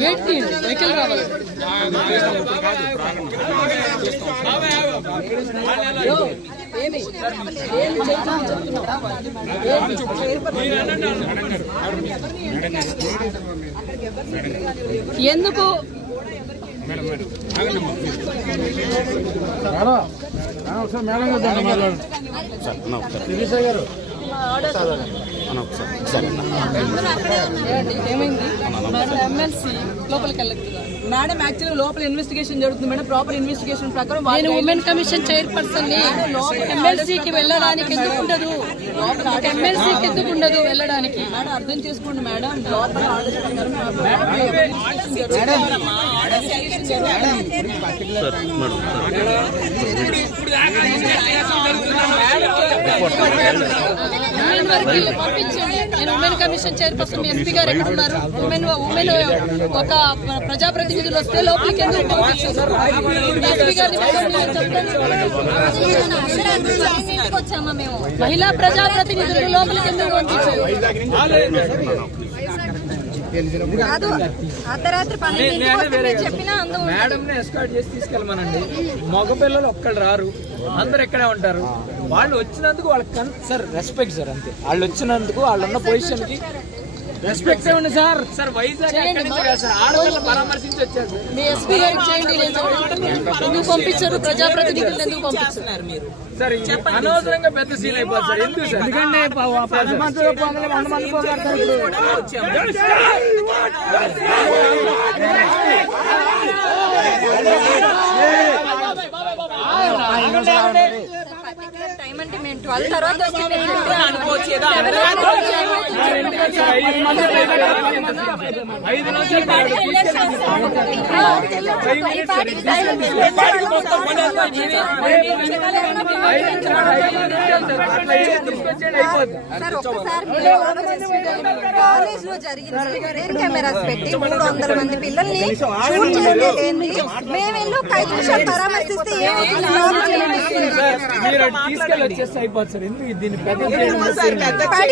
Gate vehicle రావాలి ఏమి ఏమి ఎందుకు ఎందుకు ఏమండి, ఏమైంది ఎమ్మెల్సీ లోపలికి వెళ్ళొద్దుగా మేడం యాక్చువల్లీ లోపల ఇన్వెస్టిగేషన్ జరుగుతుంది మేడం ప్రాపర్ ఇన్వెస్టిగేషన్ ప్రకారం నేను ఉమెన్ కమిషన్ చైర్పర్సన్ ఎమ్మెల్సీకి వెళ్ళడానికి ఎందుకు ఉండదు ఎమ్మెల్సీకి ఎందుకు ఉండదు వెళ్ళడానికి మేడం అర్థం చేసుకోండి మేడం లోపల ఆర్డర్స్ వరకు పంపించండి. నేను ఉమెన్ కమిషన్ చైర్పర్సన్ ఎస్పీ గారు ఎక్కడ ఉన్నారు? ఉమెన్ ఉమెన్ ఒక ప్రజాప్రతినిధులు వస్తే లోపలికి ఎందుకు పంపించారు ఎస్పీ గారిని వచ్చామా మేము మహిళా ప్రజాప్రతినిధులు లోపలికి ఎందుకు పంపించారు? కాదు అర్ధరాత్రి చెప్పినా అందం ఉండదు. మేడం చేసి తీసుకెళ్ళమనండి. మగ పిల్లలు ఒక్కళ్ళు రారు. అందరు ఇక్కడే ఉంటారు. వాళ్ళు వచ్చినందుకు వాళ్ళకి సార్ రెస్పెక్ట్ సార్ అంతే. వాళ్ళు వచ్చినందుకు వాళ్ళు ఉన్న పొజిషన్కి రెస్పెక్ట్ ఇవ్వండి సార్. సార్ వైజాగ్ ఆడపిల్లలు పరామర్శించి వచ్చారు. మీ ఎస్పీ గారికి చేయండి. ఎందుకు పంపించారు? ప్రజాప్రతినిధులు ఎందుకు పంపించారు? మీరు? అనవసరంగా పెద్ద సీన్ అయిపోతుంది సార్. ఎందుకు సార్? ఎందుకంటే పది మంది వంద మంది పోగొడతారు పర్టికులర్ టైం అంటే మేము ట్వెల్వ్ తర్వాత వస్తే మీరు చెప్పినా అనుకోవచ్చు ఏదో seven అందరూ అనుకోవచ్చు. ఐదు మంది ఐదు ఐదు కాలేజ్లో జరిగిన రేర్ కెమెరాస్ పెట్టి మూడు వందల మంది పిల్లల్ని షూట్ చేసేది ఏంది? మేము వెళ్ళి ఒక ఐదు నిమిషాలు పరామర్శిస్తే ఏమవుతుంది?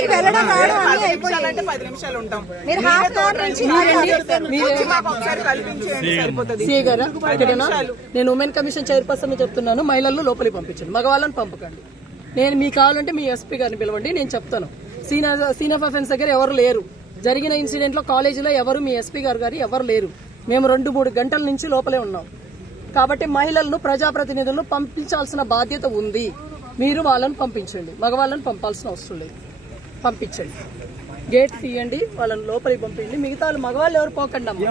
వెళ్ళడం రావడం అయిపోయింది మీరు హాఫ్ అవర్ నేను ఉమెన్ కమిషన్ చైర్పర్సన్ చెప్తున్నాను. మహిళలను లోపలికి పంపించండి. మగవాళ్ళని పంపకండి. నేను మీకు కావాలంటే మీ ఎస్పీ గారిని పిలవండి. నేను చెప్తాను. సీన్ సీన్ ఆఫ్ అఫెన్స్ దగ్గర ఎవరు లేరు. జరిగిన ఇన్సిడెంట్లో కాలేజీలో ఎవరు మీ ఎస్పీ గారు గారు ఎవరు లేరు. మేము రెండు మూడు గంటల నుంచి లోపలే ఉన్నాం. కాబట్టి మహిళలను ప్రజాప్రతినిధులను పంపించాల్సిన బాధ్యత ఉంది. మీరు వాళ్ళని పంపించండి. మగవాళ్ళని పంపాల్సిన అవసరం లేదు. పంపించండి. గేట్ తీయండి వాళ్ళని లోపలికి పంపించండి మిగతా వాళ్ళు మగవాళ్ళు ఎవరు పోకండి అమ్మా.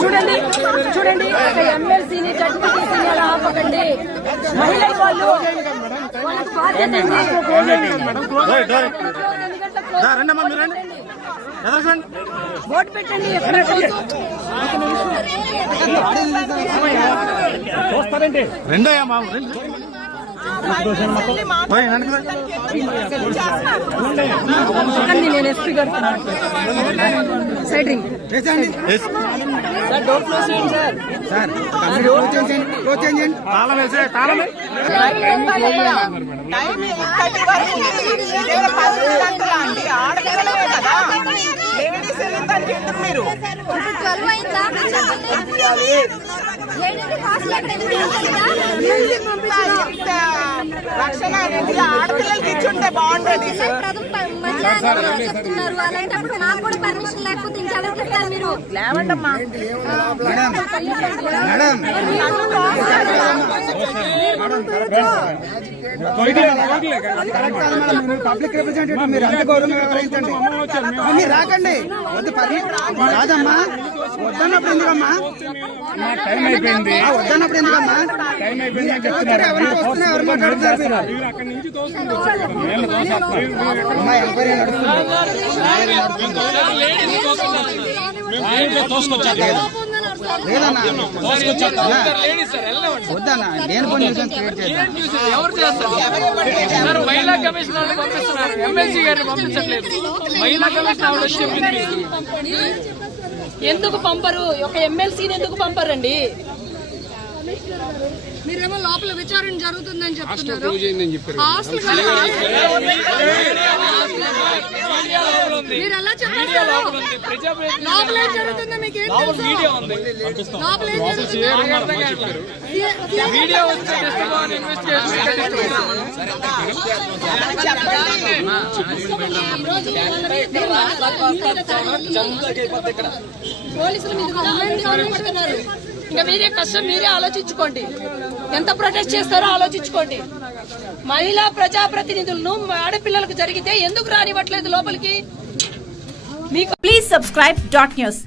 చూడండి చూడండి ఎమ్మెల్సీని జడ్పీటీసీని అలా ఆపకండి మహిళల వాళ్ళు వాళ్ళకి బాధ్యత బోర్డు పెట్టండి రెండోయా మా రెండు నేను ఎస్పీ గారు సైడ్ రింగ్. ఎస్. సార్ డోర్ క్లోజ్ చేయండి సార్. తాళం వేసే తాళం ఆడపిల్లలే కదా లేడీస్ ఎందుకు మీరు రక్షణ అనేది ఆడపిల్లలకి ఇచ్చుంటే చెప్తున్నారు అలాంటప్పుడు మాకు కూడా పర్మిషన్ లేకపోతే ఇంకెవరికి మీరు లేవండమ్మా పబ్లిక్ రిప్రజెంటేటివ్ మీరు అంత గౌరవం వ్యవహరించండి మీరు రాకండి. వద్దు పది కాదమ్మా వద్దన్నప్పుడు ఎందుకమ్మా టైం అయిపోయింది వద్దన్నప్పుడు ఎందుకమ్మా టైం అయిపోయింది ఎవరైనా లేదన్నా. వద్దన్నా. నేను కొన్ని న్యూసెన్స్ క్రియేట్ మహిళా పంపిస్తున్నారు. ఎమ్మెల్సీ గారిని పంపించట్లేదు. మహిళా. ఎందుకు పంపరు? ఒక ఎమ్మెల్సీని ఎందుకు పంపరండి? మీరేమో లోపల విచారణ జరుగుతుందని చెప్తున్నారు. హాస్టల్ చెప్పారు. ఉంది. లోపల ఉంది. ఇన్వెస్టిగేషన్ పోలీసులు ఇంకా మీరే కష్టం మీరే ఆలోచించుకోండి. ఎంత ప్రొటెస్ట్ చేస్తారో ఆలోచించుకోండి. మహిళా ప్రజాప్రతినిధులను ఆడపిల్లలకు జరిగితే ఎందుకు రానివ్వట్లేదు లోపలికి? మీకు ప్లీజ్ సబ్స్క్రైబ్ డాట్ న్యూస్